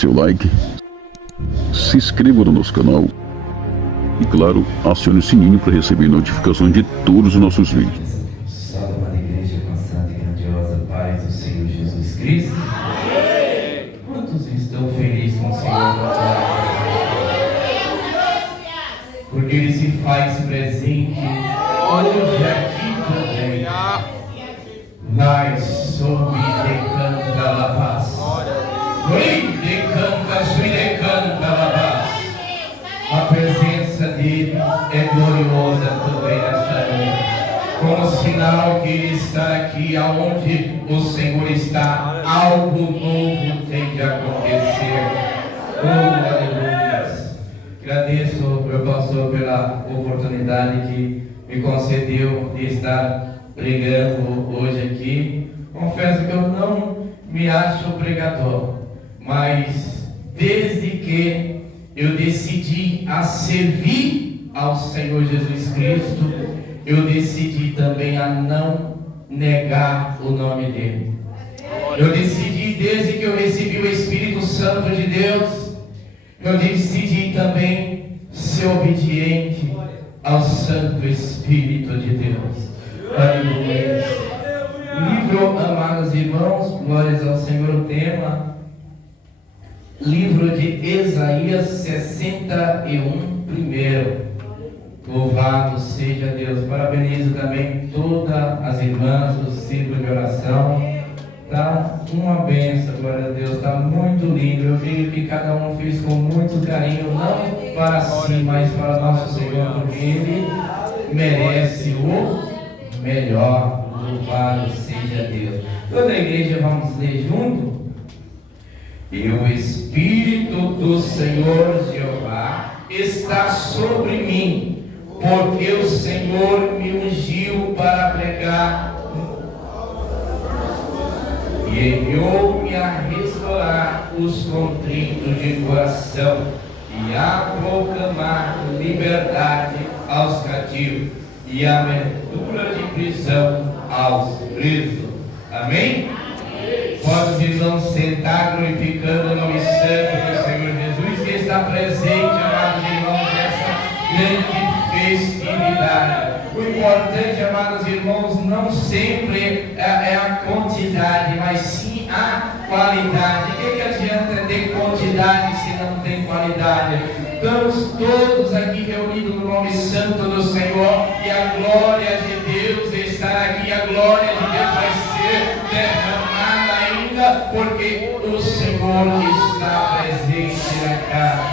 seu like, se inscreva no nosso canal e, claro, acione o sininho para receber notificações de todos os nossos vídeos. Salve, amada igreja, com a santa e grandiosa paz do Senhor Jesus Cristo. Quantos estão felizes com o Senhor? Porque Ele se faz presente hoje aqui também. Nós somos decanta la paz. Oi, decanta, sui decanta la paz. A presença dele é gloriosa também nesta noite. Como sinal que Ele está aqui, aonde o Senhor está, algo novo tem de acontecer. Oh, aleluia. Agradeço, meu pastor, pela oportunidade que me concedeu de estar pregando hoje aqui. Confesso que eu não me acho pregador, mas desde que eu decidi a servir ao Senhor Jesus Cristo, eu decidi também a não negar o nome dele. Eu decidi, desde que eu recebi o Espírito Santo de Deus, eu decidi também ser obediente ao Santo Espírito de Deus. Aleluia. Livro, amados irmãos, glórias ao Senhor, o tema, livro de Isaías 61, primeiro. Louvado seja Deus. Parabenizo também todas as irmãs do círculo de oração. Tá uma benção, glória a Deus. Está muito lindo. Eu vejo que cada um fez com muito carinho, não para si, mas para nosso Senhor, porque Ele merece o melhor. Louvado seja Deus. Toda a igreja vamos ler junto. E o Espírito do Senhor Jeová está sobre mim, porque o Senhor me ungiu para pregar e enviou-me a restaurar os contritos de coração e a proclamar liberdade aos cativos e abertura de prisão aos presos. Amém? Pode os irmãos sentar glorificando o nome santo do Senhor Jesus, que está presente, amados irmãos, nessa grande festividade. O importante, amados irmãos, não sempre é a quantidade, mas sim a qualidade. O que adianta ter quantidade se não tem qualidade? Estamos todos aqui reunidos no nome santo do Senhor e a glória de Deus está aqui, a glória de Deus vai ser derramada ainda, porque o Senhor está presente na casa.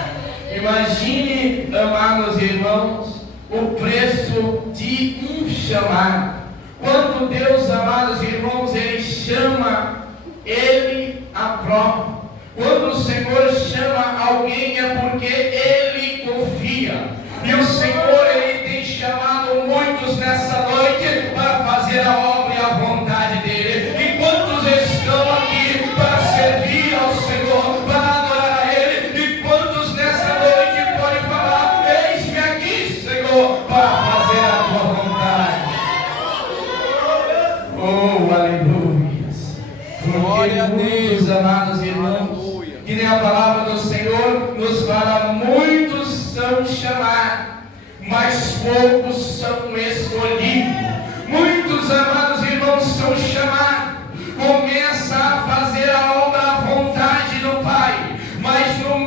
Imagine, amados irmãos, o preço de um chamado. Quando Deus, amados irmãos, Ele chama, Ele aprova. Quando o Senhor chama alguém é porque Ele confia. E o Senhor, Ele tem chamado muitos nessa noite para fazer a obra e a vontade dEle. E quantos estão aqui para servir ao Senhor, para adorar a Ele? E quantos nessa noite podem falar: eis-me aqui, Senhor, para fazer a tua vontade? Oh, aleluia! Glória a Deus, amados irmãos, que nem a palavra do Senhor nos fala: muitos são chamados, mas poucos são escolhidos. Muitos, amados irmãos, são chamados, começa a fazer a obra, a vontade do Pai, mas no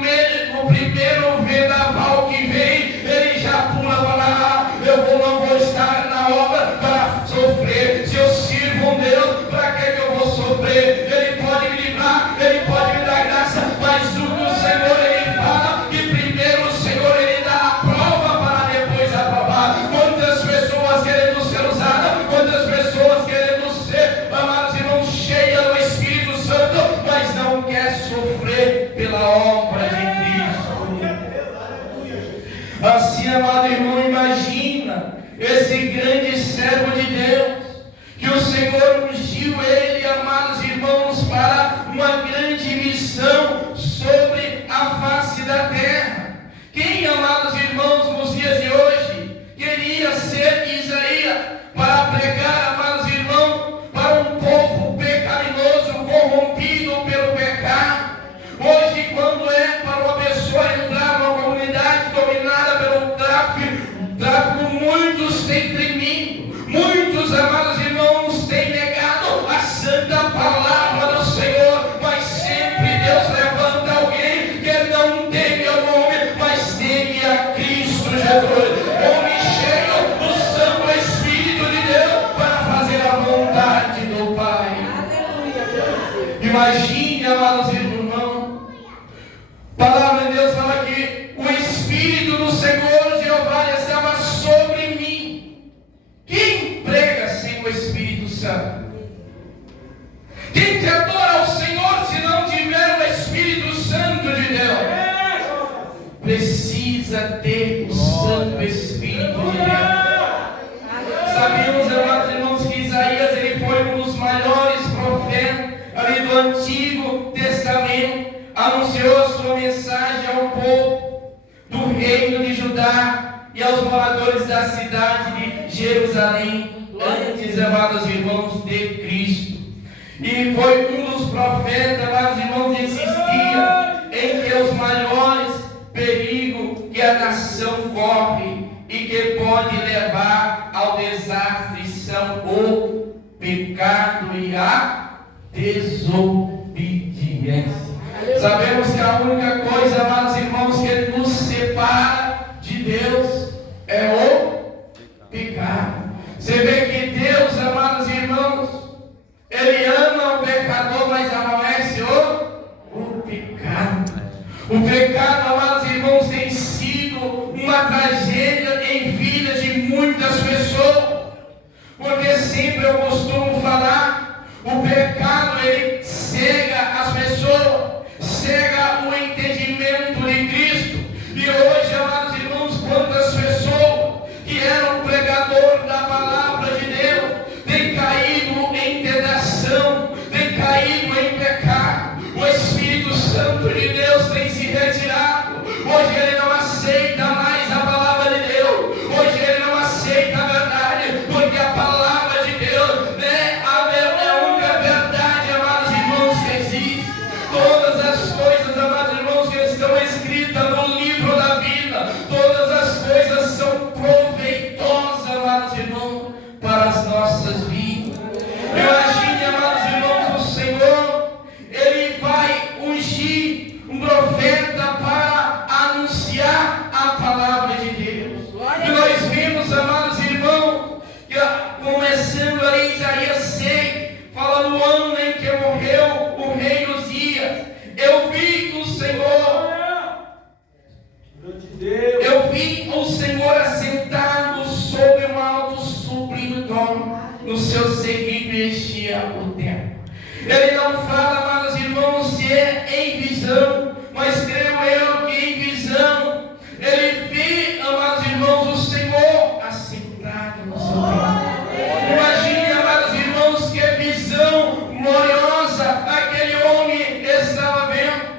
primeiro vendaval que vem, ele já pula e fala: ah, eu não vou estar na obra para sofrer. Se eu sirvo um Deus, para que eu vou sofrer? Ele pode me livrar, Ele pode me dar graça, mas o que o Senhor, Ele fala, que primeiro o Senhor, Ele dá a prova para depois aprovar. Quantas pessoas querendo ser Senhor Jeová estava sobre mim. Quem prega sem o Espírito Santo? Quem te adora ao Senhor se não tiver o Espírito Santo de Deus? Precisa ter o Santo Espírito de Deus. Sabemos, amados irmãos, que Isaías ele foi um dos maiores profetas ali do Antigo Testamento. Anunciou a sua mensagem ao povo do reino de Judá e aos moradores da cidade de Jerusalém, antes, amados irmãos, de Cristo. E foi um dos profetas, amados irmãos, nesses dias em que os maiores perigos que a nação corre e que pode levar ao desastre são o pecado e a desobediência. Sabemos que a única coisa, amados irmãos, que nos separa de Deus é o pecado. Você vê que Deus, amados irmãos, Ele ama o pecador, mas aborrece o pecado. O pecado, amados irmãos, tem sido uma tragédia em vida de muitas pessoas. Porque sempre eu costumo falar, o pecado ele cega as pessoas, cega o entendimento de Cristo. E hoje, amados irmãos, quantas pessoas que eram pregador da palavra de Deus têm caído em tentação, têm caído em pecado. O Espírito Santo de Deus tem se retirado. Hoje ele não aceita mais a palavra de Deus. Hoje ele não aceita a verdade, porque a palavra de Deus é a única verdade, amados irmãos, que existe. Todas as coisas, amados irmãos, que estão escritas no livro da vida, todas as coisas são proveitosas, amados irmãos, para as nossas vidas. Imagine, amados irmãos, o Senhor, Ele vai ungir um profeta para anunciar a palavra de Deus. E nós vimos, amados irmãos, que começando ali em Isaías 6, fala no ano em que morreu o rei Uzias, eu vi o Senhor, assentado sobre um alto sublime trono, no seu seguido enchia o templo. Ele não fala, amados irmãos, se é em visão, mas creio eu que em visão ele vê, amados irmãos, o Senhor assentado no seu trono. Imagine, amados irmãos, que visão gloriosa aquele homem estava vendo.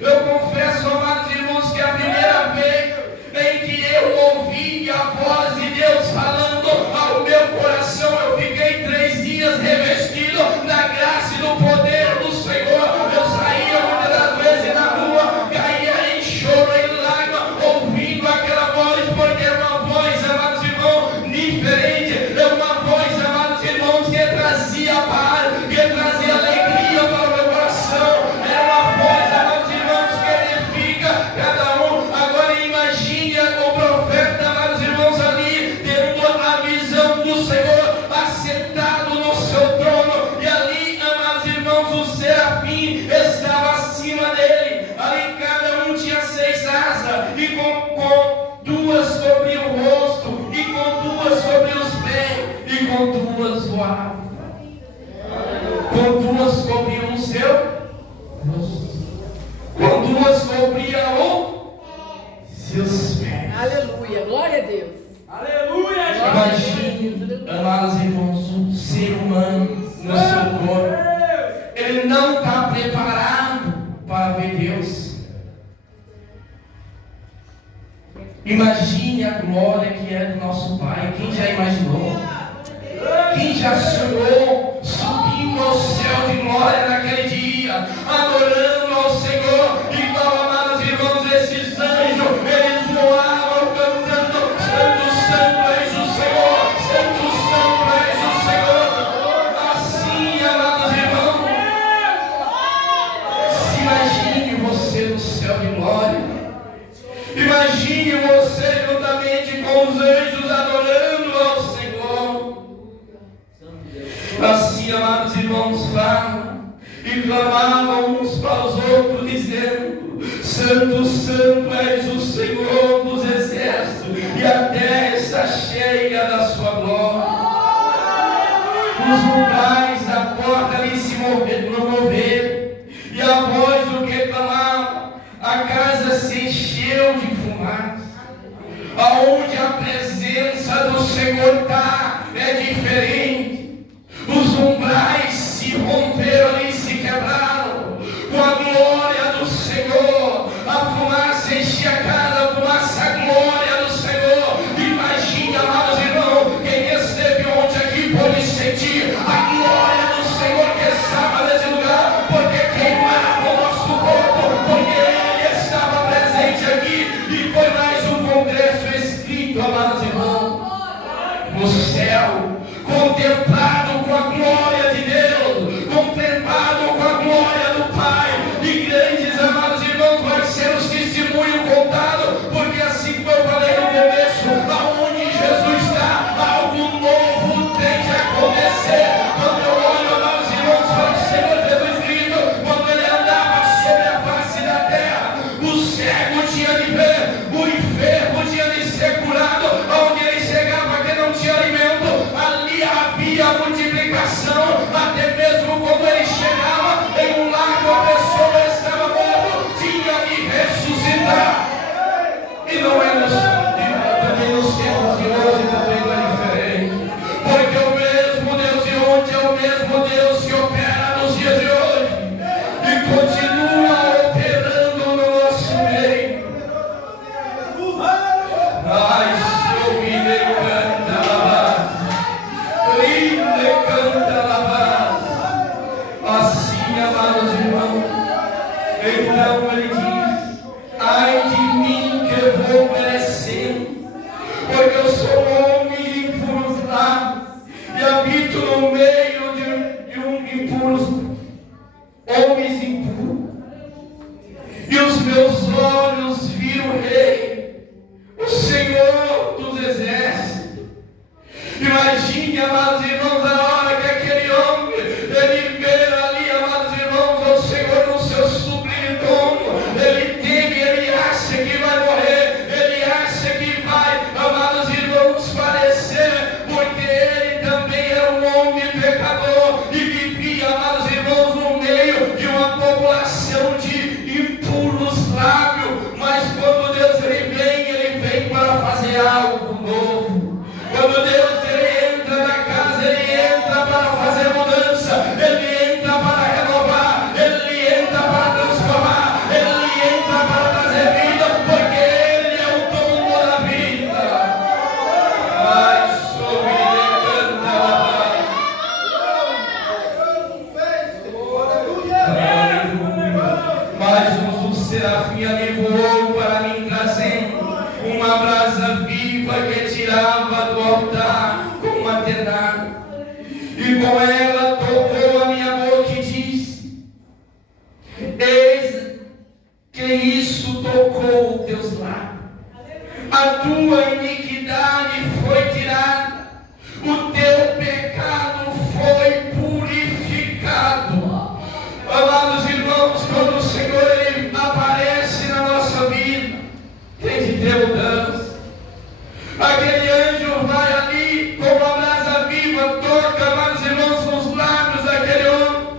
Eu confesso, amados irmãos, que a primeira vez em que eu ouvi a voz de Deus falando ao meu coração, eu fiquei 3 dias revestido da graça e do poder do Senhor. Eu saía muitas das vezes na rua, caía em choro e lágrimas, ouvindo aquela voz, porque é uma voz, amados irmãos, diferente. É uma voz, amados irmãos, que trazia paz, que trazia alegria para o meu coração. É uma voz, amados irmãos, que edifica cada um. Agora imagine o profeta, amados irmãos, ali tendo a visão do Senhor assentado no seu trono, e ali, amados irmãos, o serafim estava acima dele. Ali cada um tinha 6 asas, e com 2 cobriam o rosto, e com 2 cobriam os pés, e com 2 voavam. Com 2 cobriam o seu rosto, com 2 cobriam seus pés. Aleluia, glória a Deus. Aleluia, Imagine, amados irmãos, um ser humano no seu corpo, ele não está preparado para ver Deus. Imagine a glória que é do nosso Pai. Quem já imaginou? Quem já sonhou subindo ao céu de glória naquele dia, adorando ao Senhor, igual, amados irmãos, esses anjos, eles voavam cantando: Santo, Santo és o Senhor, Santo, Santo és o Senhor. Assim, amados irmãos, se imagine você no céu de glória. Imagine você juntamente com os anjos adorando ao Senhor. Assim, amados irmãos, falam e clamavam uns para os outros, dizendo: Santo, Santo és o Senhor dos exércitos. os umbrais da porta ali se moveram, e a voz do que clamava, a casa se encheu de fumaça. Aonde a presença do Senhor está é diferente. Os umbrais se romperam ali, se quebraram com a glória do Senhor. A fumaça enchia a casa, a fumaça, a glória do Senhor. Imagine, amados irmãos, quem esteve ontem aqui pode sentir a glória do Senhor que estava nesse lugar, porque queimava o nosso corpo, porque Ele estava presente aqui. E foi mais um congresso escrito, amados irmãos, no céu, contemplado com a glória de Deus, contemplado com a glória do Pai. E grandes, amados irmãos, vai ser os testemunhos contados, porque assim como eu falei no começo, aonde Jesus está, algo novo tem que acontecer. Quando eu olho, amados irmãos, para o Senhor Jesus Cristo, quando Ele andava sobre a face da terra, o cego tinha de ver, o enfermo tinha de ser curado, onde Ele chegava que não tinha alimento, ali havia multiplicação. Até mesmo quando Ele chegava em um lago, a pessoa estava morta, tinha de ressuscitar. E não é também nos tempos de hoje também não é diferente, porque o mesmo Deus de ontem é o mesmo Deus que opera nos dias de hoje e continua operando no nosso meio. Ai, sou me canta lá, assim, amados irmãos, então Ele diz: ai de mim que eu vou perecendo, porque eu sou homem de impuros lábios e habito no meio de impuros, homens impuros, e os meus olhos viram o Rei, o Senhor dos exércitos. Imagine, amados irmãos, a hora que aquele homem, ele vê ali, amados irmãos, o Senhor no seu sublime trono. Ele teme, ele acha que vai morrer, ele acha que vai, amados irmãos, falecer, porque ele também era um homem pecador e vivia, amados irmãos, no meio de uma população de impuros lábios. Mas quando Deus ele vem para fazer algo novo. Quando Deus ele entra na casa, ele entra para fazer mudança, ele entra para renovar, ele entra para transformar, ele entra para trazer vida, porque Ele é o dono da vida. Ai, sobre ele canta lá. Mas um dos serafins ali voou para mim, trazendo uma brasa viva que tirava do altar com uma tenaz, e com ela tocou a minha boca e disse: eis que isso tocou os teus lábios, a tua iniquidade foi tirada, o teu pecado foi purificado. Amados irmãos, quando o Senhor ele aparece na nossa vida, tem de ter mudança. Aquele anjo vai ali com uma brasa viva, toca, amados irmãos, nos lábios daquele homem.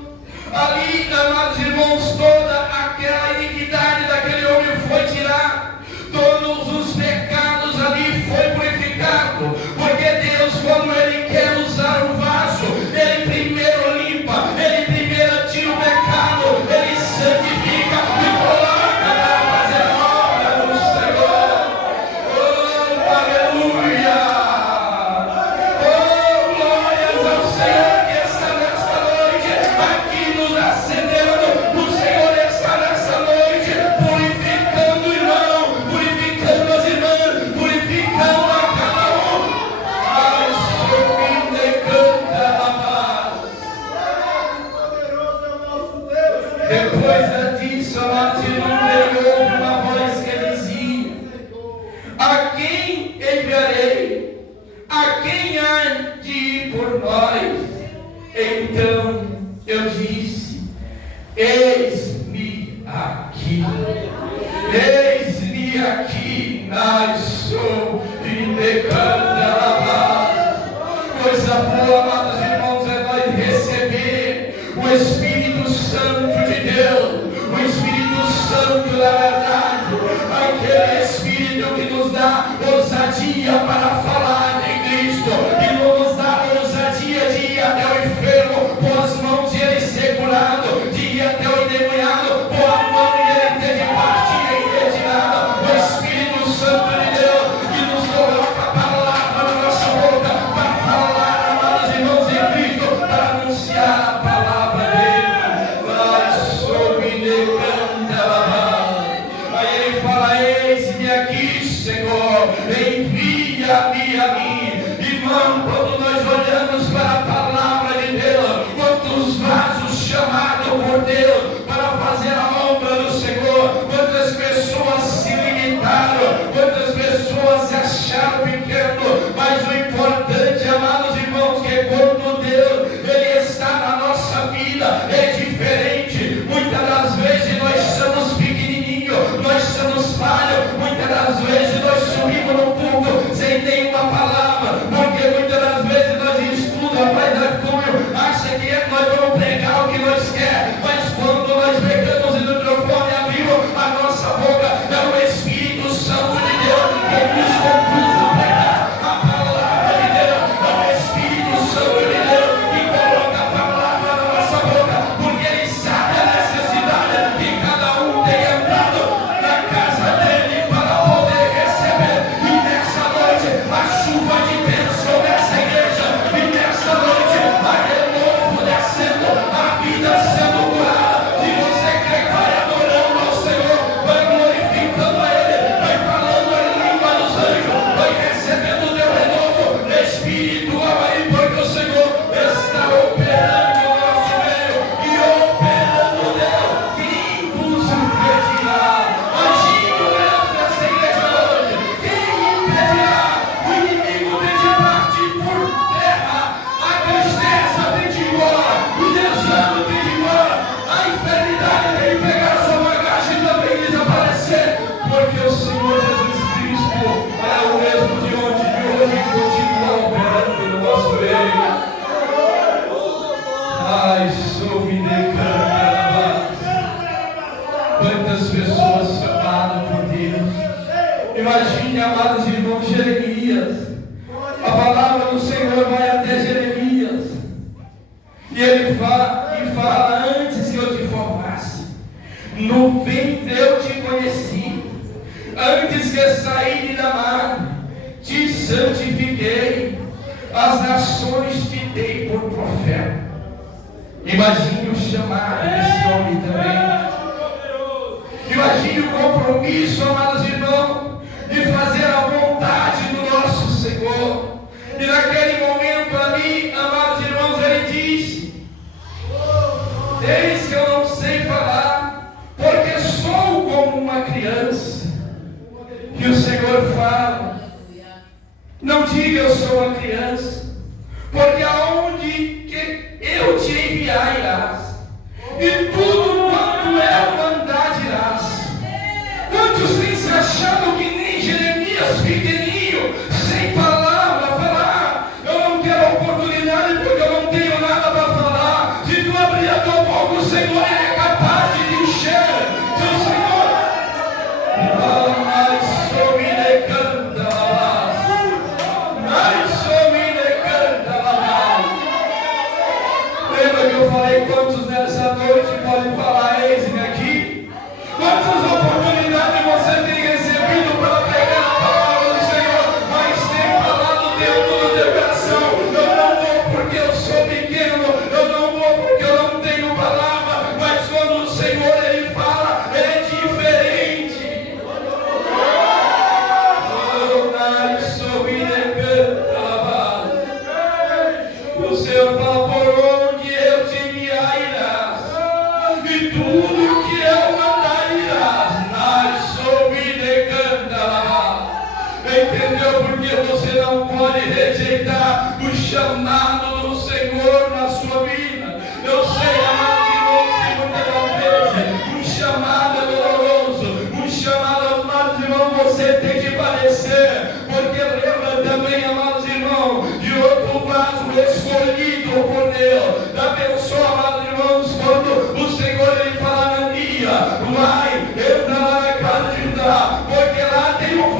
Ali, amados irmãos, toda aquela iniquidade daquele homem foi tirada, todos os pecados ali foi purificado, porque Deus, quando Ele quer usar um vaso, Ele primeiro limpa, Ele primeiro tira o pecado, Ele santifica e coloca para fazer a obra do Senhor. Oh, aleluia! Oh, glórias ao Senhor que está nesta noite, aqui nos acendendo. O Senhor está nesta noite, purificando o irmão, purificando as irmãs, purificando a cada um. Ai, subindo canta a paz. Depois disso, amados irmãos, ele ouve uma voz que dizia: a quem enviarei? A quem há de ir por nós? Então eu disse: eis-me aqui. Eis-me aqui. Ai, sou e decanta a paz. Coisa boa, amados irmãos, é Espírito que nos dá ousadia para falar de Cristo, que nos dá ousadia de ir até o enfermo, pôr as mãos e ele ser curado, de ir até o endemoniado, pôr a mão e ele ter de partir em retirada. O Espírito Santo de Deus que nos coloca a palavra na nossa boca para falar, amados irmãos em Cristo, para anunciar a palavra dele. Mas soube aí ele fala: eis-me aqui, Senhor, envia-me a mim. Irmão, quando nós olhamos para a palavra de Deus, quantos vasos chamados por Deus para fazer a obra do Senhor, quantas pessoas se limitaram, quantas pessoas se acharam pequeno, mas o importante, amados irmãos, que quando Deus ele está na nossa vida, é diferente. Muitas das vezes nós somos pequenininhos, nós somos falhos, muitas das vezes nós subimos no púlpito sem nenhuma palavra, porque muitas das vezes nós estudamos, faz arcunho, acha que nós vamos pregar o que nós quer, mas quando nós pegamos e o microfone abrimos a nossa boca, é o Espírito Santo de Deus que nos conduz a pregar a palavra de Deus, é o Espírito Santo de Deus que coloca a palavra na nossa boca, porque ele sabe a necessidade que cada um tem entrado na casa dele para poder receber. E nessa noite a chuva de bênção nessa igreja, e nessa noite a renovo descendo, a vida sendo curada. E você que vai adorando ao Senhor, vai glorificando a Ele, vai falando a língua dos anjos, vai recebendo o teu renovo espiritual aí, porque o Senhor está operando no nosso meio, e operando Deus, quem nos impedirá? Anjinho Deus nessa igreja hoje, quem impedirá? O inimigo tem de partir por terra, a tristeza tem de ir embora, o desânimo tem de ir embora, a enfermidade tem de pegar a sua bagagem e também desaparecer, porque o Senhor Jesus Cristo é o mesmo de ontem, de hoje, e continua operando no nosso meio. Ai, soube declarar. Quantas pessoas chamadas por Deus. Imagine, amados irmãos, Jeremias. A palavra do Senhor vai até Jeremias. E ele fala: antes que eu te formasse, no ventre eu te conheci. Antes que saí da mar, te santifiquei. As nações te dei por profeta. Imagine o chamado desse homem também. Imagine o compromisso, amados irmãos, de fazer a vontade do nosso Senhor. E naquele momento ali, amados irmãos, ele disse: eis que eu não sei falar, porque sou como uma criança. E o Senhor fala: não diga eu sou uma criança, porque aonde que eu te enviar irás, e tudo quanto eu mandar dirás. Quantos têm se achado que nem Jeremias pequenininho, sem palavra, falar: eu não quero oportunidade porque eu não tenho nada para falar. Se tu abrir a tua boca, o Senhor é capaz de te encher. Se o Senhor lembra que eu falei quantos nessa noite podem falar: eis-me aqui? Quantas oportunidades você tem recebido para pregar a palavra do Senhor, mas tem falado dentro do teu coração: eu não vou porque eu sou pequeno, eu não vou porque eu não tenho palavra. Mas quando o Senhor ele fala, é diferente. O Senhor fala: por onde eu te enviar irás, e tudo que eu mandar irás. Entendeu? Porque você não pode rejeitar o chamado do Senhor na sua vida. Eu sei, amados irmãos, que muitas vezes um chamado é doloroso, um chamado, amados irmãos, você tem de padecer. Porque lembra também, amados irmãos, de outro vaso escolhido por Deus. Da pessoa, amados irmãos, quando o Senhor ele fala: Anania, vai, entra lá na casa de Judá, porque lá tem um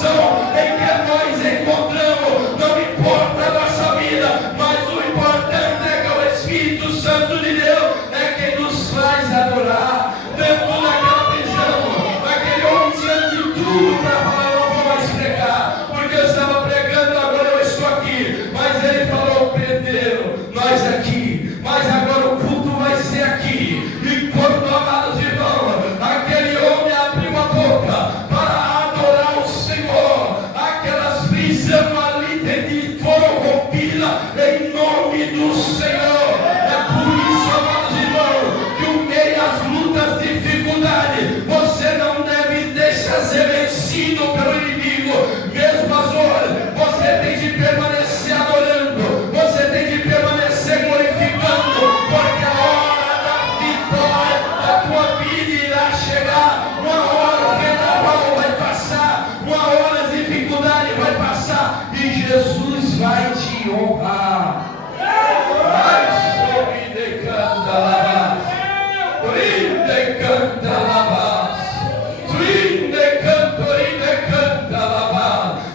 situação em que nós encontramos, não importa a nossa vida, mas o importante é que o Espírito Santo de Deus é quem nos faz adorar. Dentro daquela prisão, aquele homem diante de tudo para falar: não vou mais pregar, porque eu estava pregando, agora eu estou aqui. Mas ele falou: prenderam nós aqui, mas agora o culto vai ser aqui. E quando, amados irmãos, aquele homem abriu a boca para adorar o Senhor, aquelas prisões ali foram rompidas em nome do Senhor. É por isso, amados irmãos, que o meio às lutas, dificuldades, você não deve deixar ser vencido pelo inimigo. Mesmo as horas, você tem de permanecer adorando, você tem de permanecer glorificando, porque a hora da vitória da tua vida irá chegar. Uma hora o vendaval vai passar, uma hora as dificuldades vai passar, e Jesus vai te honrar.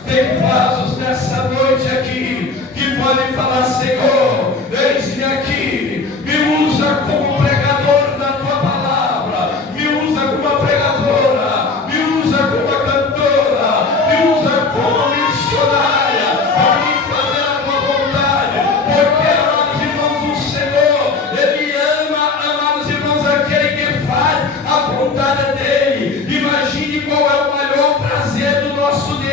Tem vasos nessa noite aqui que podem falar: Senhor, eis-me aqui, me usa como pregador da tua palavra, me usa como uma pregadora, me usa como uma cantora, me usa como missionária, para me fazer a tua vontade, porque, amados irmãos, o Senhor, Ele ama, amados irmãos, aquele que faz a vontade dEle. Imagine qual é o maior prazer do nosso Deus: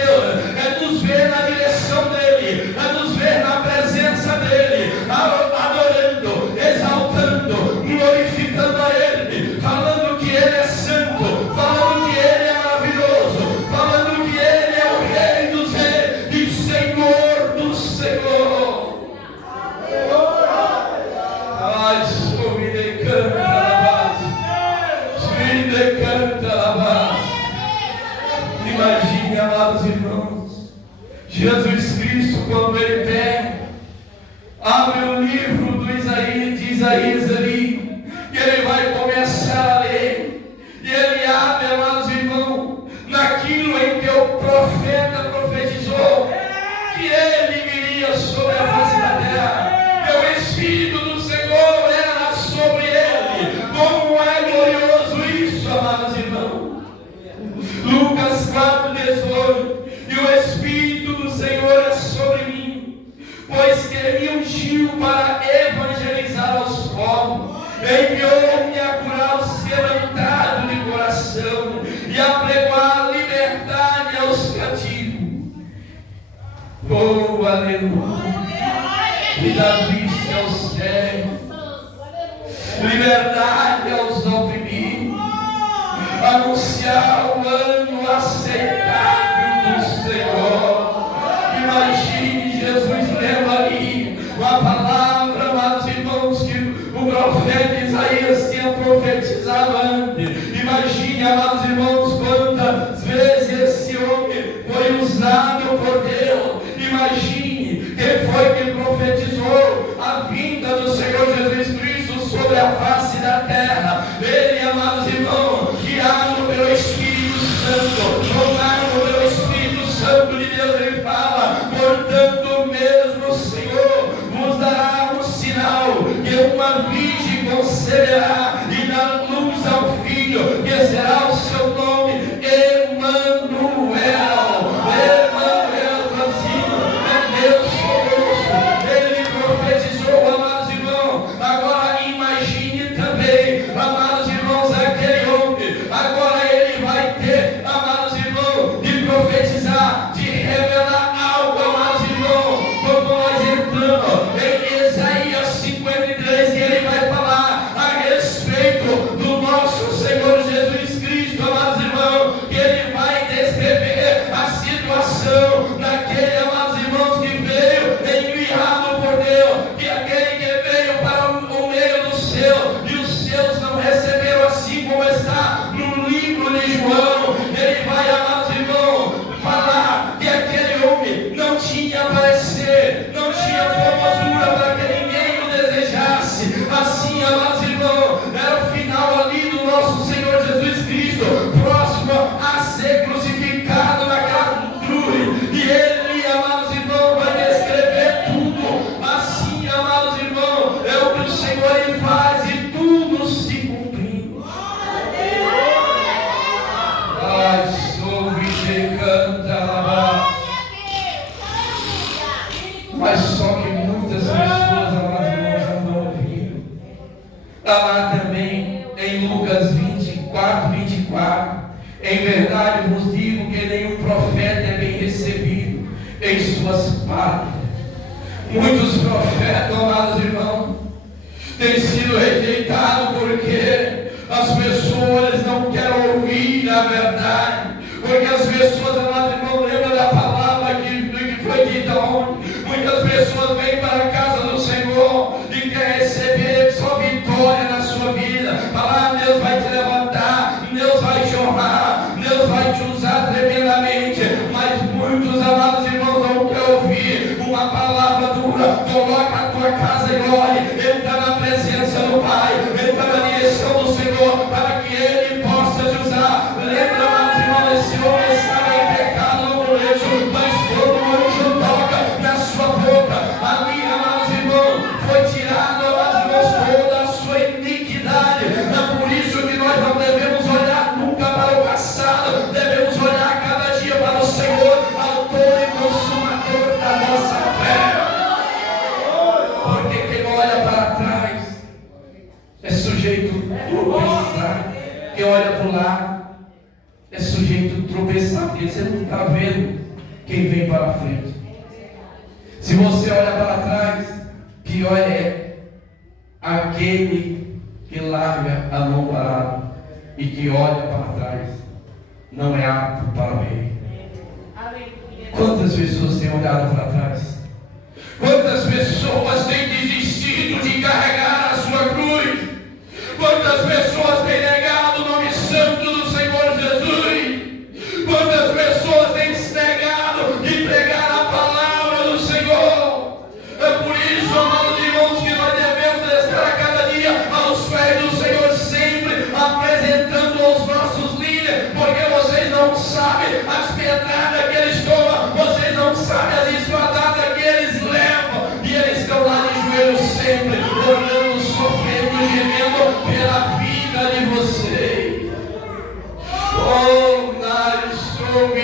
é nos ver na direção dEle, é nos ver na presença dEle, adorando, exaltando, glorificando a Ele, falando que Ele é santo, falando que Ele é maravilhoso, falando que Ele é o Rei dos Reis e Senhor do Senhor. Ai, subide canta a base, subide canta a base. Imagine, amados irmãos, Jesus Cristo, quando Ele pega, abre o livro de Isaías ali, e Ele vai começar a ler, e Ele abre, amados irmãos, naquilo em que o profeta profetizou, que Ele viria sobre a face da terra, e o Espírito do Senhor era sobre Ele. Como é glorioso isso, amados irmãos. Lucas 4:18: e o Espírito do Senhor é sobre mim, pois que me ungiu para evangelizar aos povos, enviou-me a curar os quebrantados de coração e a pregoar liberdade aos cativos. Oh, aleluia! E dar vista aos cegos, liberdade aos oprimidos, anunciar o ano aceitável do Senhor. Imagine Jesus lendo ali uma palavra, amados irmãos, que o profeta Isaías tinha profetizado antes. Imagine, amados irmãos, quantas vezes esse homem foi usado por Deus. Imagine quem foi que profetizou a vinda do Senhor Jesus Cristo sobre a face da terra. Ele, amados irmãos, guiado pelo Espírito Santo, tomado pelo Espírito Santo de Deus, Ele fala: portanto, mesmo o Senhor vos dará um sinal, que uma virgem conceberá e dará luz ao filho, que será o seu nome Emanuel. Emanuel, traduzido, é Deus conosco. Ele profetizou, amados irmãos. Agora imagine também, amados irmãos, aquele homem. Agora ele vai ter, amados irmãos, de profetizar, de revelar algo, amados irmãos. Quando nós entramos em Isaías 53, e ele vai falar a respeito do nosso Senhor Jesus Cristo, amados irmãos, que ele vai descrever a situação daquele, amados irmãos, que veio enviado por Deus, que aquele que veio para o meio do céu, e os seus não receberam, assim como está no livro de João. Ele vai, amados irmãos, falar que aquele homem não tinha parecer, não tinha formosura para que ninguém o desejasse. Assim, amados irmãos, era o final ali do nosso Senhor Jesus Cristo, próximo a ser crucificado naquela em suas pátrias. Muitos profetas, amados irmãos, têm sido rejeitados porque as pessoas não querem ouvir a verdade, porque as pessoas, amados irmãos, lembram da palavra que foi dita ontem. Muitas pessoas vêm para a casa do Senhor e querem receber só vitória na sua vida. Falar, Deus vai te levantar, Deus vai te honrar, Deus vai te usar tremendamente. Mas muitos, amados irmãos, não querem ouvir uma palavra dura. Coloca a tua casa em ordem, entra na presença do Pai, entra na direção do Senhor, para que Ele possa te usar. Lembra, amados irmãos, esse homem estava em pecado no molejo, mas quando o anjo toca na sua boca, ali, amados irmãos, foi tirado, amados irmãos, toda a sua iniquidade. É por isso que nós não devemos olhar nunca para o passado, devemos olhar cada dia para o Senhor, autor e consumador da nossa fé. Porque quem olha para trás é sujeito a tropeçar. Quem olha para o lado é sujeito a tropeçar, porque você não está vendo quem vem para frente. Se você olha para trás, pior é aquele que larga a mão parada e que olha para trás, não é apto para ver. Quantas pessoas têm olhado para trás? Quantas pessoas têm desistido de carregar a sua cruz? Quantas pessoas têm negado o nome santo do Senhor Jesus? Quantas pessoas têm se negado de pregar a palavra do Senhor? É por isso, amados irmãos, que nós devemos estar a cada dia aos pés do Senhor, sempre apresentando aos nossos líderes, porque vocês não sabem as pedradas que eles tomam, vocês não sabem as espadadas que eles levam, e eles estão lá de joelhos sempre, orando, sofrendo, gemendo pela vida de vocês. Oh, nós somos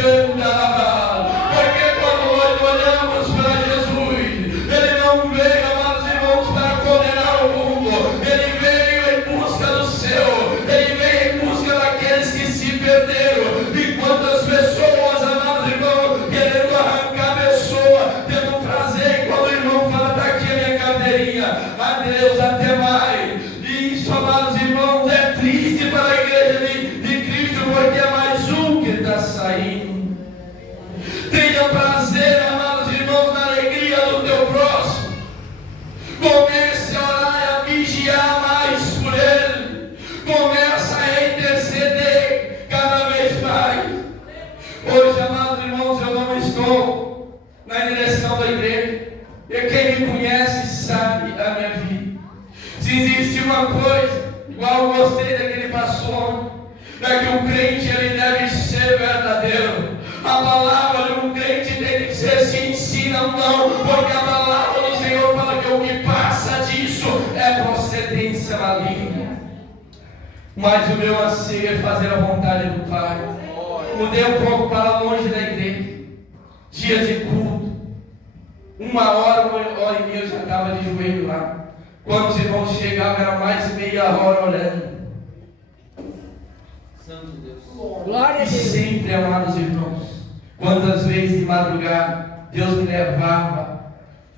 canta lá, porque quando nós olhamos para Jesus, Ele não veio, amados irmãos, para condenar o mundo, Ele veio em busca do seu, Ele veio em busca daqueles que se perderam. E quantas pessoas, amados irmãos, querendo arrancar a pessoa, tendo prazer quando o irmão fala, está aqui a minha carteirinha, adeus, até mais. E isso, amados irmãos, é triste para a igreja de Cristo, porque é mais um que está saindo. Tenha prazer, amados irmãos, na alegria do teu próximo. Comece a orar e a vigiar mais por ele. Comece a interceder cada vez mais. Hoje, amados irmãos, eu não estou na direção da igreja. E quem me conhece sabe a minha vida. Se existe uma coisa, igual eu gostei daquele pastor, é que o crente ele deve ser verdadeiro. A palavra de um crente tem que ser se ensina ou não, porque a palavra do Senhor fala que o que passa disso é procedência maligna. Mas o meu anseio é fazer a vontade do Pai. Mudei um pouco para longe da igreja. Dia de culto, 1 hora, 1h30 eu já estava de joelho lá. Quando os irmãos chegavam, era mais meia hora orando. Santo Deus. Glória a E Deus. sempre, amados irmãos, quantas vezes de madrugada Deus me levava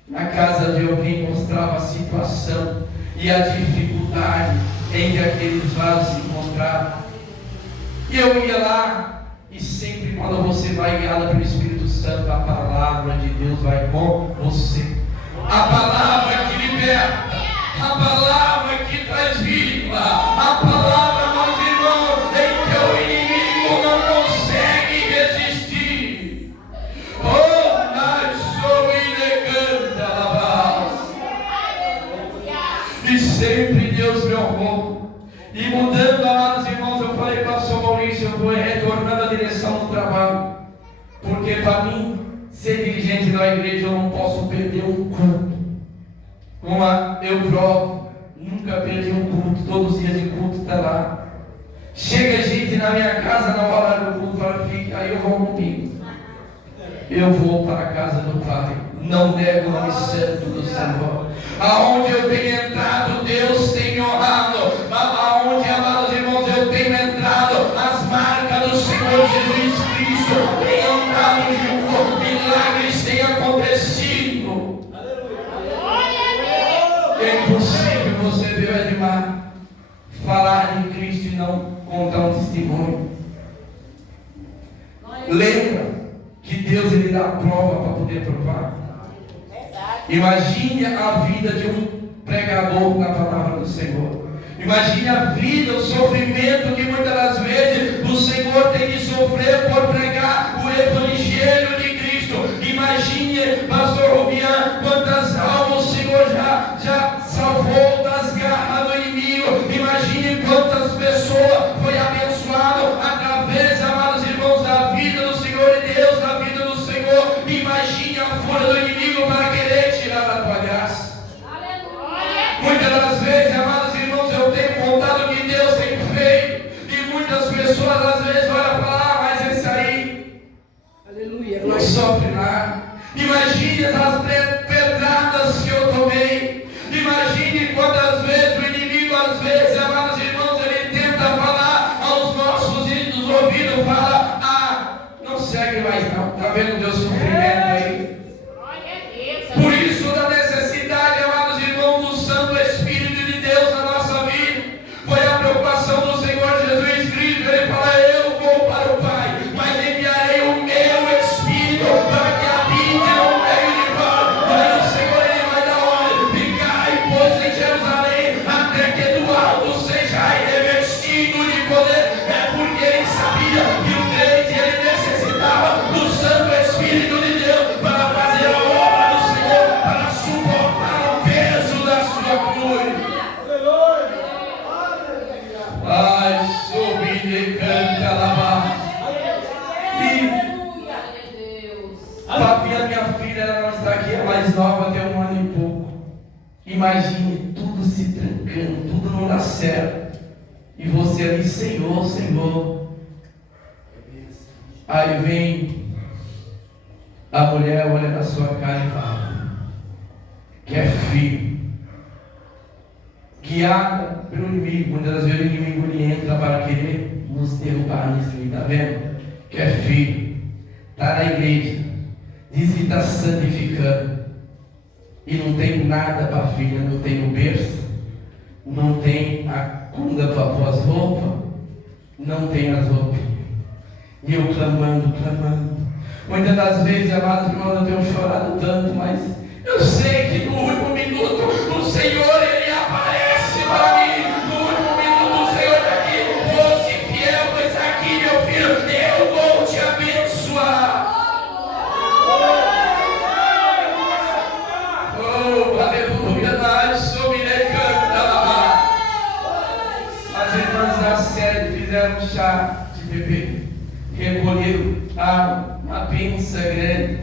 na casa de alguém, mostrava a situação e a dificuldade em que aqueles vasos se encontravam. E eu ia lá, e sempre quando você vai guiado pelo Espírito Santo, a palavra de Deus vai com você. A palavra que liberta, a palavra que traz vida, a palavra, meus irmãos, em que o inimigo não consegue resistir. Oh, nós somos elegante, e sempre Deus me honrou. E mudando, amados irmãos, eu falei para o pastor Maurício, eu vou retornando a direção do trabalho, porque para mim, ser dirigente da igreja, eu não posso perder um culto. Como eu provo, nunca perdi um culto, todos os dias de culto está lá. Chega gente na minha casa na hora do culto, fala, fica, aí eu vou comigo. Eu vou para a casa do Pai, não nego o nome santo do Senhor. Aonde eu tenho entrado, Deus tem honrado. Aonde, amados irmãos, eu tenho entrado, não contar um testemunho. Lembra que Deus ele dá prova para poder provar. Imagine a vida de um pregador na palavra do Senhor. Imagine a vida, o sofrimento que muitas das vezes o Senhor tem que sofrer por pregar o Evangelho de Cristo. Imagine, pastor Rubian, quantas almas o Senhor já salvou das garras do inimigo. Imagine quantas pessoas foi abençoado através, amados irmãos, da vida do Senhor e Deus, da vida do Senhor. Imagine a fúria do inimigo para querer tirar a tua graça. Aleluia. Muitas das vezes, amados irmãos, eu tenho contado o que Deus tem feito, e muitas pessoas às vezes olham para lá, mas esse aí, aleluia, não sofre nada. Imagine as pedradas que eu tomei. Imagine quantas vezes o inimigo, às vezes, amados irmãos, ele tenta falar aos nossos ouvidos, fala: não segue mais não, está vendo o teu sofrimento aí? Por isso, da necessidade, amados irmãos, do Santo Espírito de Deus na nossa vida, foi a preocupação do Senhor Jesus Cristo. Ele fala: eu vou para o Pai, mas enviarei o meu Espírito para que habite no meio de vós. Mas o Senhor ele vai dar onde? Ficar e pôs em Jerusalém, até que do alto seja revestido de poder. É porque ele sabia que o crente ele necessitava do Santo Espírito de Deus para fazer a obra do Senhor, para suportar o peso da sua glória. Ai, soube de canta lavar. Papi, a minha filha, ela não está aqui, é mais nova, tem 1 ano e pouco. Imagine tudo se trancando, tudo não dá certo. E você ali, Senhor, Senhor. Aí vem a mulher, olha na sua cara e fala: que é filho. Guiada pelo inimigo. Muitas das vezes o inimigo ele entra para querer nos derrubar nisso aí, está vendo? Que é filho. Está na igreja. Diz que está santificando. E não tem nada para a filha. Não tem o berço. Não tem a cunda para pôr as roupas. Não tem as roupas. E eu clamando. Muitas das vezes, amados irmãos, eu tenho chorado tanto, mas eu sei que no último minuto o Senhor ele aparece para mim. No último minuto o Senhor está aqui: fosse fiel, pois aqui, meu filho, eu vou te abençoar. Oh, aleluia, nós somos canta. As irmãs da sede fizeram um chá de bebê, recolheram uma bênção grande.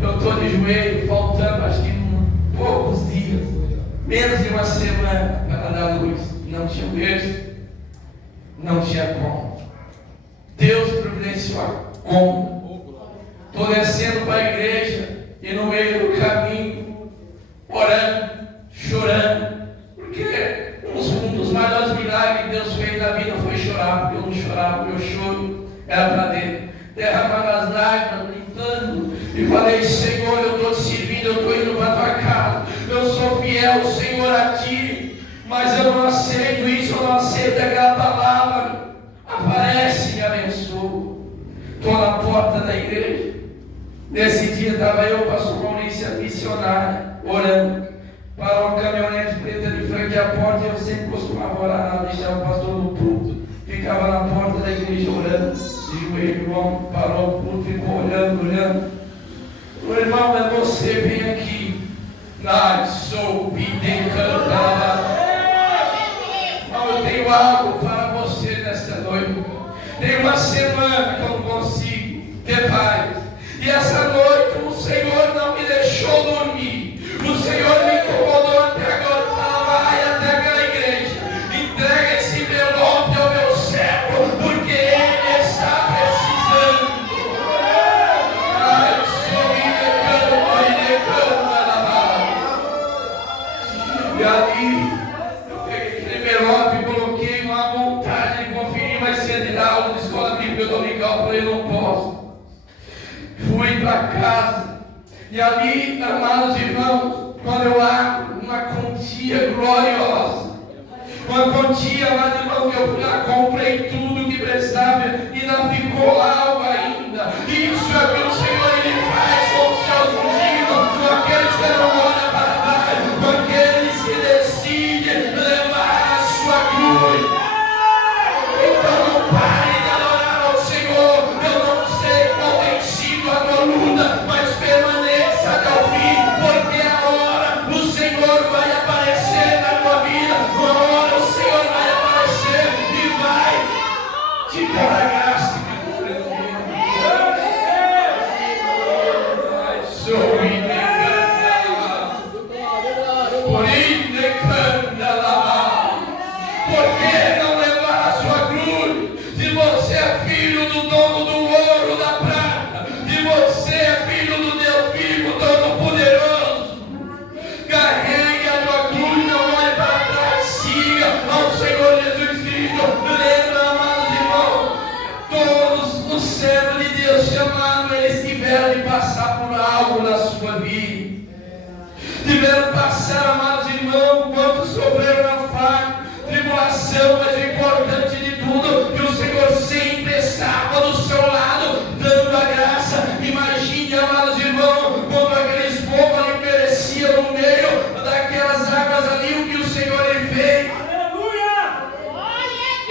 Eu estou de joelho, faltando acho que poucos dias, menos de uma semana para dar luz. Não tinha berço, não tinha como. Deus providenciou como. Estou descendo para a igreja e no meio do caminho, orando, chorando, porque um dos maiores milagres que Deus fez na vida foi chorar. Eu não chorava, meu choro era para dentro, derramando as lágrimas, gritando, e falei: Senhor, eu estou te servindo, eu estou indo para a tua casa, eu sou fiel, Senhor, a ti, mas eu não aceito isso, eu não aceito aquela palavra. Aparece e me abençoa. Estou na porta da igreja. Nesse dia estava eu, pastor Maurício, missionária, orando. Parou uma caminhonete preta de frente à porta, e eu sempre costumava orar lá, deixava o pastor no púlpito, ficava na porta da igreja orando, de joelho. O homem parou o púlpito, ficou olhando. O irmão, é você, vem aqui. Ai, sou pidecantava. Eu tenho algo para você nesta noite. Tem uma semana que eu não consigo ter paz. E essa noite o Senhor não me deixou dormir. O Senhor me incomodou até agora. Vai até aquela igreja. Entrega esse envelope ao meu servo, porque ele está precisando. Ai, sou e ali eu peguei aquele envelope e coloquei uma vontade de conferir mais cedo de dar aula de escola bíblica dominical. Eu falei: não posso. Fui para casa, e ali, amados irmãos, quando eu abro uma quantia gloriosa, uma quantia, amados irmãos, que eu fui lá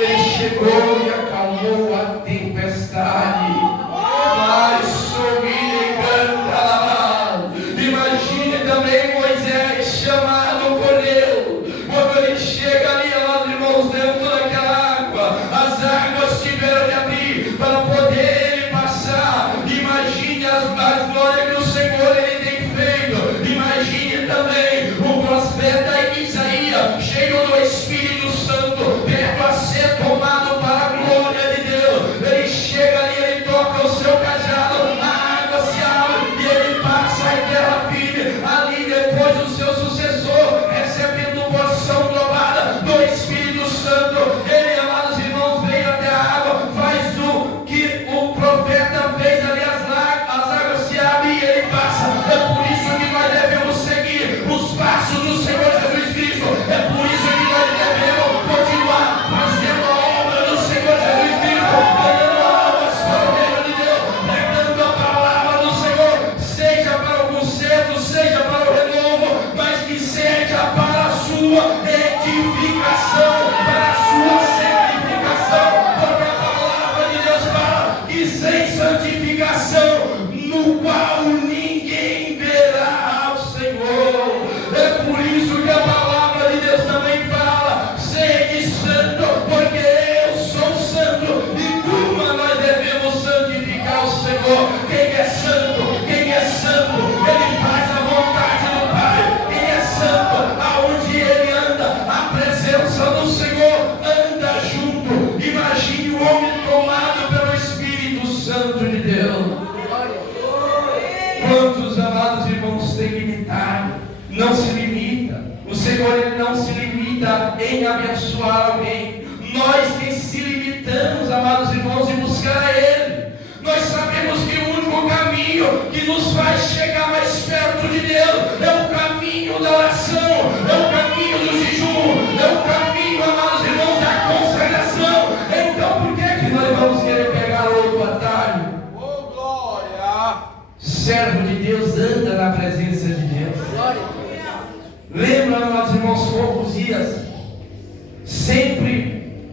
Ele chegou e acalmou a tempestade. Mas sorri canta lá. Imagine também Moisés chamado por Deus. Quando ele chega ali, amados irmãos, dentro daquela água, as águas tiveram de abrir para poder ele passar. Imagine as glórias que o Senhor ele tem feito. Imagine também o profeta Isaías, cheio do Espírito Santo, perto a ser tomado para a glória de Deus. Ele chega ali, ele toca o seu cajado, a água se abre e ele passa aquela firme. Ali depois o seu sucessor, recebendo porção dobrada do Espírito Santo, ele, amados irmãos, veio até a água, faz o que o profeta fez ali, as águas se abrem e ele passa. É por isso que nós devemos seguir os passos do Senhor Jesus Cristo. É por isso que nós devemos continuar fazendo a obra do Senhor Jesus Cristo, dando almas para o reino de Deus, pregando a palavra do Senhor, seja para o conserto, seja para o renovo, mas que seja para a sua edificação, para a sua santificação, porque a palavra de Deus fala que sem santificação, no qual ninguém verá ao Senhor. É por isso que a palavra de Deus também fala: sede santo, porque eu sou santo. E como nós devemos santificar o Senhor? Quem é santo? Quem é santo? Ele faz a vontade do Pai. Quem é santo? Aonde ele anda, a presença do Senhor anda junto. Imagine o homem tomado pelo Espírito Santo de Deus. Quantos, amados irmãos, têm limitado? Não se limita. O Senhor ele não se limita em abençoar alguém. Nós que se limitamos, amados irmãos, em buscar a Ele. Nós sabemos que o único caminho que nos faz chegar mais perto de Deus é o caminho da oração, é o caminho do jejum, é o caminho, amados irmãos, da consagração. Então por que nós vamos querer pegar outro atalho? Oh, glória! Servo de Deus anda na presença de Deus. Lembra, meus irmãos, poucos dias, sempre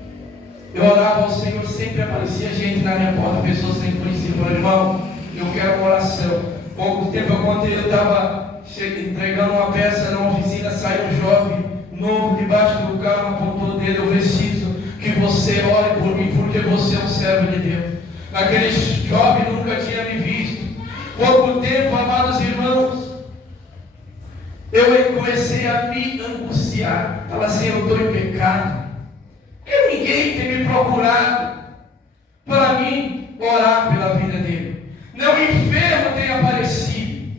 eu orava ao Senhor, sempre aparecia gente na minha porta, pessoas sem conhecer, meu irmão, eu quero uma oração. Pouco tempo eu contei, eu estava entregando uma peça na oficina, saiu um jovem novo debaixo do carro, apontou o dedo: eu preciso que você ore por mim, porque você é um servo de Deus. Aquele jovem nunca tinha me visto. Pouco tempo, amados irmãos, eu comecei a me angustiar. Fala assim: eu estou em pecado, porque ninguém tem me procurado para mim orar pela vida dele. Não enfermo tem aparecido.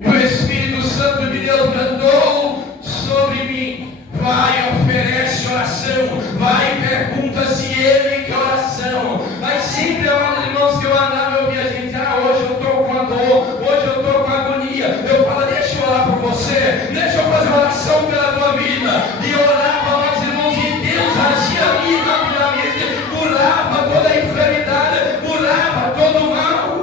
E o Espírito Santo de Deus mandou sobre mim: vai, oferece oração, vai, pergunta se ele quer oração. Mas sempre, amados irmãos, que eu andava, eu via gente: hoje eu estou com a dor, hoje eu estou com a agonia. Eu falo: deixa eu orar por você, deixa eu fazer oração pela tua vida. E eu orava, amados irmãos, e Deus agia ali na minha vida, curava toda a enfermidade, curava todo o mal.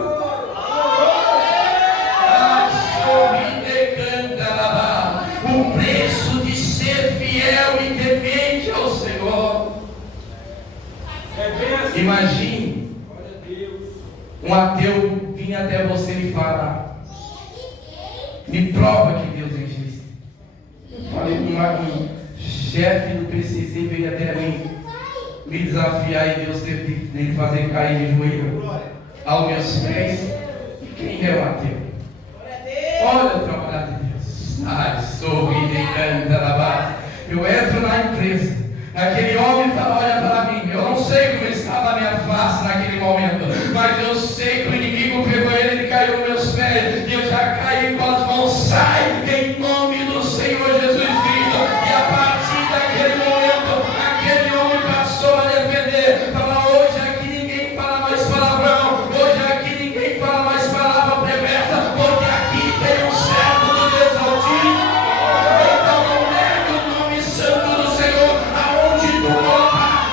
O preço de ser fiel e temente ao Senhor. Imagine um ateu vir até você e falar: me prova que Deus existe. Eu falei com um chefe do PCC veio até mim me desafiar, e Deus teve de fazer cair de joelho aos meus pés. E quem é o ateu? Olha o trabalho de Deus. Ai, sorri e canta na base. Eu entro na empresa, aquele homem olha para mim. Eu não sei como estava a minha face naquele momento, mas eu sei que o inimigo pegou ele caiu nos meus pés, e eu já caí com as mãos. Sai em nome do Senhor Jesus Cristo. E a partir daquele momento, aquele homem passou a defender. Fala: hoje aqui ninguém fala mais palavrão, hoje aqui ninguém fala mais palavra perversa, porque aqui tem um servo do Deus Altíssimo. Então não negue o nome santo do Senhor. Aonde tu colocar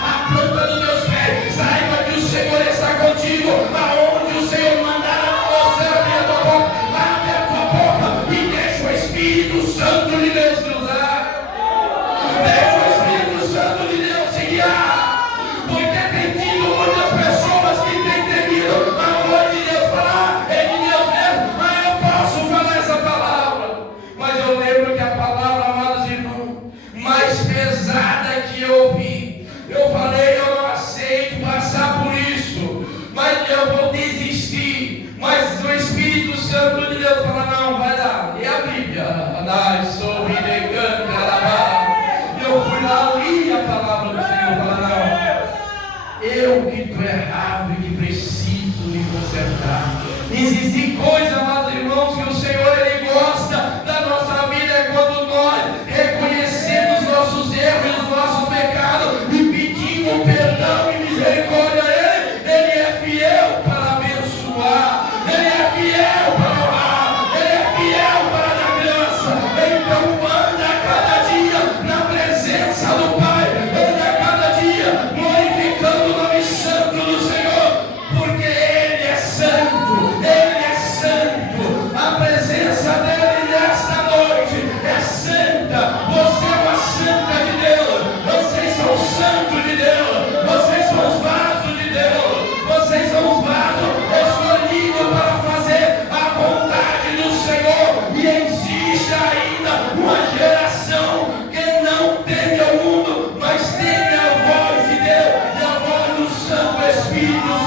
errado e que preciso me consertar. Existem coisas, amados irmãos, que o Senhor Ele gosta da nossa vida, é quando nós reconhecemos os nossos erros e os nossos pecados e pedimos perdão e misericórdia a Ele. Ele é fiel para abençoar, Ele é fiel para honrar, Ele é fiel para dar graça. Então anda cada dia na presença do Pai, anda cada dia glorificando o nome santo do Senhor, porque Ele é santo, Ele é santo. A presença dEle nesta noite é santa. Você é uma santa de Deus, vocês são o santo de Deus, vocês são os vasos de Deus, vocês são os vasos escolhidos para fazer a vontade do Senhor. E existe ainda uma geração que não teme ao mundo, mas teme a voz de Deus e a voz do Santo Espírito